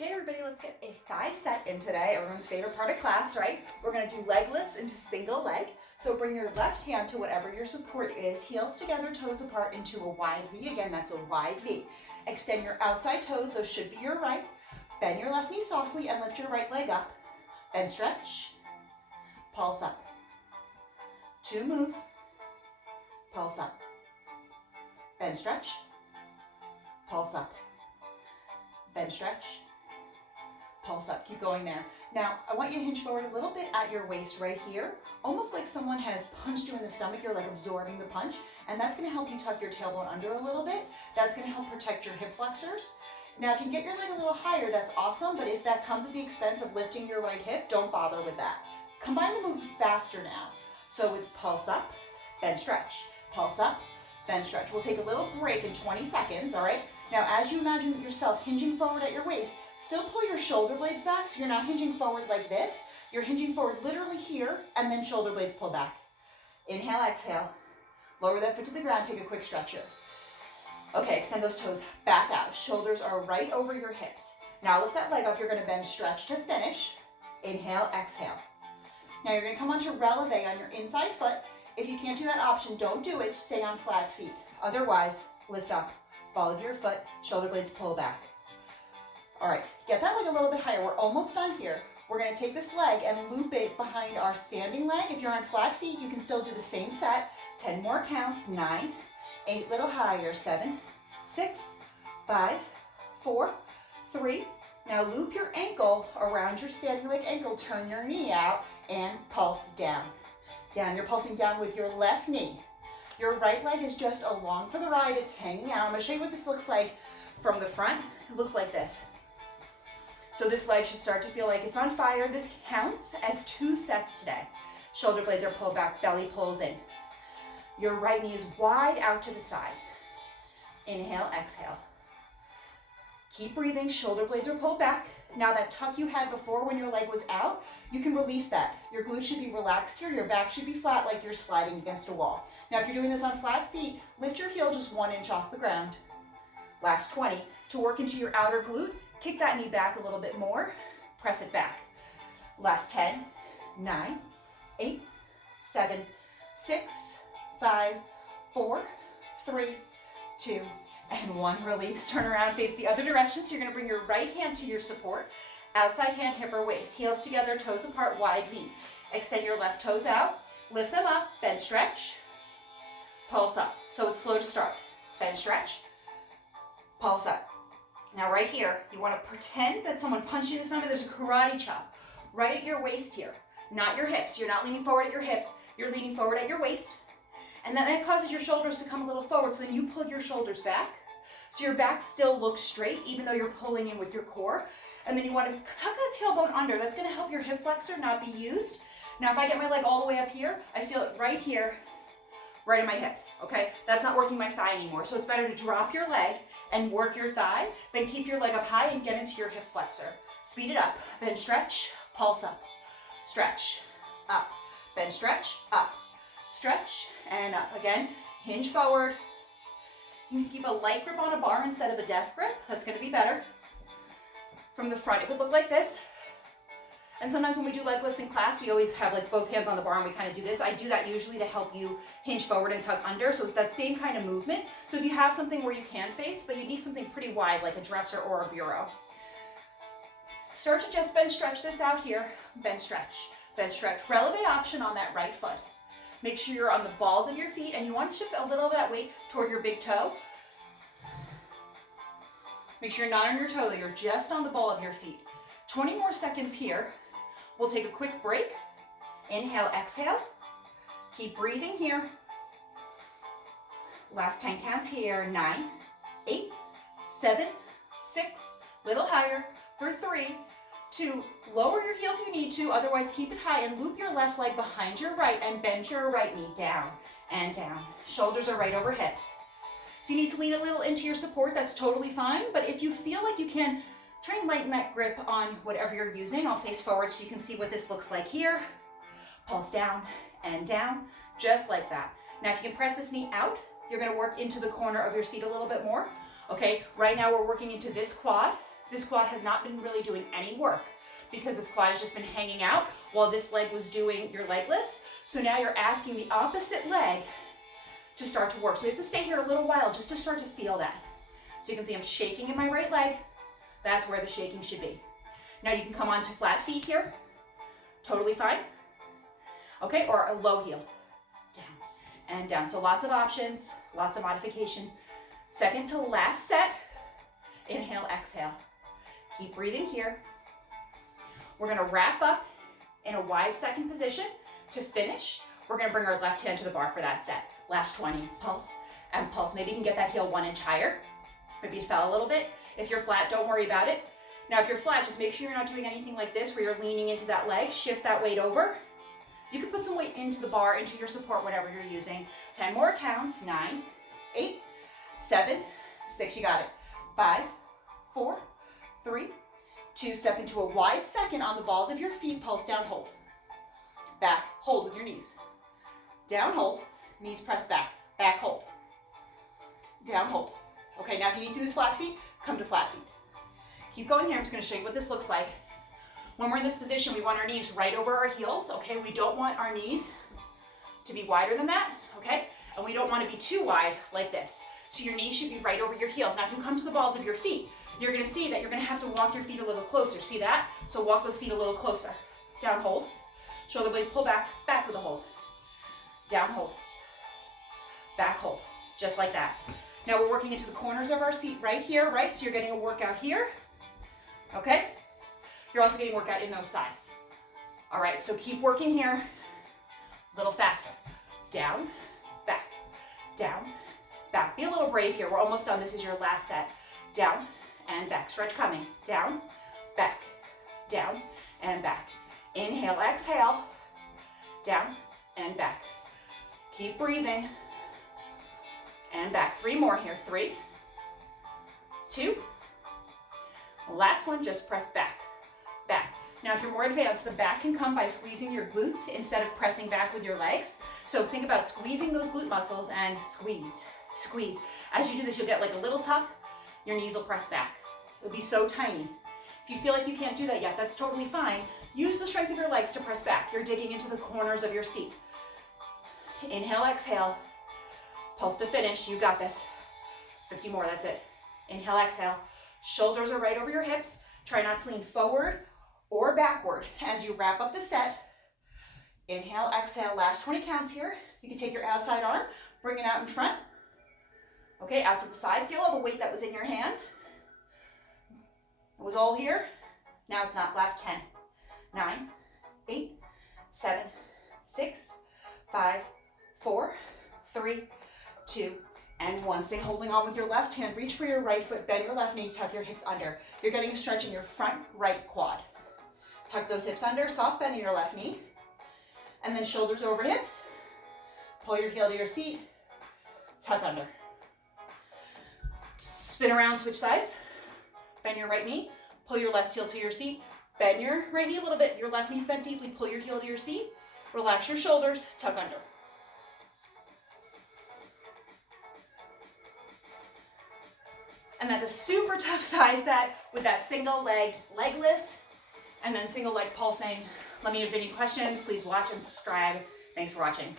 Okay, everybody, let's get a thigh set in today. Everyone's favorite part of class, right? We're gonna do leg lifts into single leg. So bring your left hand to whatever your support is, heels together, toes apart into a wide V. Again, that's a wide V. Extend your outside toes, those should be your right. Bend your left knee softly and lift your right leg up. Bend, stretch, pulse up. 2 moves, pulse up. Bend, stretch, pulse up. Bend, stretch, pulse up. Keep going there. Now, I want you to hinge forward a little bit at your waist right here, almost like someone has punched you in the stomach. You're like absorbing the punch, and that's gonna help you tuck your tailbone under a little bit. That's gonna help protect your hip flexors. Now, if you can get your leg a little higher, that's awesome, but if that comes at the expense of lifting your right hip, don't bother with that. Combine the moves faster now. So it's pulse up, bend, stretch, pulse up, bend, stretch. We'll take a little break in 20 seconds, all right? Now, as you imagine yourself hinging forward at your waist, still pull your shoulder blades back so you're not hinging forward like this. You're hinging forward literally here, and then shoulder blades pull back. Inhale, exhale. Lower that foot to the ground, take a quick stretch here. Okay, extend those toes back out. Shoulders are right over your hips. Now lift that leg up. You're gonna bend, stretch to finish. Inhale, exhale. Now you're gonna come onto releve on your inside foot. If you can't do that option, don't do it, stay on flat feet. Otherwise, lift up, ball of your foot, shoulder blades pull back. All right, get that leg a little bit higher. We're almost done here. We're gonna take this leg and loop it behind our standing leg. If you're on flat feet, you can still do the same set. 10 more counts, 9, 8, little higher, 7, 6, 5, 4, 3. Now loop your ankle around your standing leg ankle, turn your knee out and pulse down. Down, you're pulsing down with your left knee. Your right leg is just along for the ride, it's hanging out. I'm gonna show you what this looks like from the front. It looks like this. So this leg should start to feel like it's on fire. This counts as 2 sets today. Shoulder blades are pulled back, belly pulls in. Your right knee is wide out to the side. Inhale, exhale. Keep breathing, shoulder blades are pulled back. Now that tuck you had before when your leg was out, you can release that. Your glutes should be relaxed here, your back should be flat like you're sliding against a wall. Now if you're doing this on flat feet, lift your heel just 1 inch off the ground. Last 20. To work into your outer glute, kick that knee back a little bit more, press it back. Last 10, 9, 8, 7, 6, 5, 4, 3, 2, and 1. Release, turn around, face the other direction. So you're gonna bring your right hand to your support, outside hand, hip or waist, heels together, toes apart, wide V. Extend your left toes out, lift them up, bend, stretch, pulse up. So it's slow to start. Bend, stretch, pulse up. Now right here, you wanna pretend that someone punched you in the stomach. There's a karate chop right at your waist here, not your hips. You're not leaning forward at your hips, you're leaning forward at your waist. And then that causes your shoulders to come a little forward, so then you pull your shoulders back. So your back still looks straight, even though you're pulling in with your core. And then you want to tuck that tailbone under. That's gonna help your hip flexor not be used. Now if I get my leg all the way up here, I feel it right here, right in my hips, okay? That's not working my thigh anymore. So it's better to drop your leg and work your thigh, then keep your leg up high and get into your hip flexor. Speed it up, bend, stretch, pulse up, stretch, up, bend, stretch, up, stretch, and up. Again, hinge forward. You can keep a light grip on a bar instead of a death grip. That's gonna be better. From the front, it would look like this. And sometimes when we do leg lifts in class, we always have like both hands on the bar and we kind of do this. I do that usually to help you hinge forward and tuck under. So it's that same kind of movement. So if you have something where you can face, but you need something pretty wide like a dresser or a bureau. Start to just bend, stretch this out here. Bend, stretch, bend, stretch. Releve option on that right foot. Make sure you're on the balls of your feet and you want to shift a little of that weight toward your big toe. Make sure you're not on your toe, that you're just on the ball of your feet. 20 more seconds here. We'll take a quick break. Inhale, exhale. Keep breathing here. Last 10 counts here. 9, 8, 7, 6, little higher, for 3, 2, lower your heel if you need to, otherwise keep it high and loop your left leg behind your right and bend your right knee down and down. Shoulders are right over hips. If you need to lean a little into your support, that's totally fine, but if you feel like you can, try and lighten that grip on whatever you're using. I'll face forward so you can see what this looks like here. Pulse down and down, just like that. Now if you can press this knee out, you're gonna work into the corner of your seat a little bit more. Okay, right now we're working into this quad. this quad has not been really doing any work because this quad has just been hanging out while this leg was doing your leg lifts. So now you're asking the opposite leg to start to work. So we have to stay here a little while just to start to feel that. So you can see I'm shaking in my right leg. That's where the shaking should be. Now you can come onto flat feet here. Totally fine. Okay, or a low heel. Down and down. So lots of options, lots of modifications. Second to last set. Inhale, exhale. Keep breathing here. We're gonna wrap up in a wide second position to finish. We're gonna bring our left hand to the bar for that set. Last 20, pulse and pulse. Maybe you can get that heel 1 inch higher. Maybe it fell a little bit. If you're flat, don't worry about it. Now, if you're flat, just make sure you're not doing anything like this where you're leaning into that leg. Shift that weight over. You can put some weight into the bar, into your support, whatever you're using. 10 more counts. 9, 8, 7, 6. You got it. 5, 4, 3, 2. Step into a wide second on the balls of your feet. Pulse down, hold. Back, hold with your knees. Down, hold. Knees press back. Back, hold. Down, hold. Okay, now if you need to do this flat feet, come to flat feet. Keep going here. I'm just going to show you what this looks like. When we're in this position, we want our knees right over our heels, okay? We don't want our knees to be wider than that, okay? And we don't want to be too wide like this. So your knees should be right over your heels. Now, if you come to the balls of your feet, you're going to see that you're going to have to walk your feet a little closer. See that? So walk those feet a little closer. Down, hold. Shoulder blades pull back, back with a hold. Down, hold. Back, hold. Just like that. Now we're working into the corners of our seat right here, right? So you're getting a workout here, okay? You're also getting a workout in those thighs. All right, so keep working here, a little faster. Down, back, down, back. Be a little brave here. We're almost done. This is your last set. Down and back. Stretch coming. Down, back, down, and back. Inhale, exhale, down and back. Keep breathing. And back. 3 more here. 3, 2. Last one, just press back. Back. Now, if you're more advanced, the back can come by squeezing your glutes instead of pressing back with your legs. So think about squeezing those glute muscles and squeeze, squeeze. As you do this, you'll get like a little tuck. Your knees will press back. It'll be so tiny. If you feel like you can't do that yet, that's totally fine. Use the strength of your legs to press back. You're digging into the corners of your seat. Inhale, exhale. Pulse to finish. You got this. 50 more. That's it. Inhale, exhale. Shoulders are right over your hips. Try not to lean forward or backward as you wrap up the set. Inhale, exhale. Last 20 counts here. You can take your outside arm, bring it out in front. Okay, out to the side. Feel all the weight that was in your hand. It was all here. Now it's not. Last 10. 9, 8, 7, 6, 5, 4, 3, 2, and 1. Stay holding on with your left hand. Reach for your right foot. Bend your left knee. Tuck your hips under. You're getting a stretch in your front right quad. Tuck those hips under. Soft bend in your left knee. And then shoulders over hips. Pull your heel to your seat. Tuck under. Spin around, switch sides. Bend your right knee. Pull your left heel to your seat. Bend your right knee a little bit. Your left knee's bent deeply. Pull your heel to your seat. Relax your shoulders. Tuck under. And that's a super tough thigh set with that single leg lifts and then single leg pulsing. Let me know if you have any questions. Please watch and subscribe. Thanks for watching.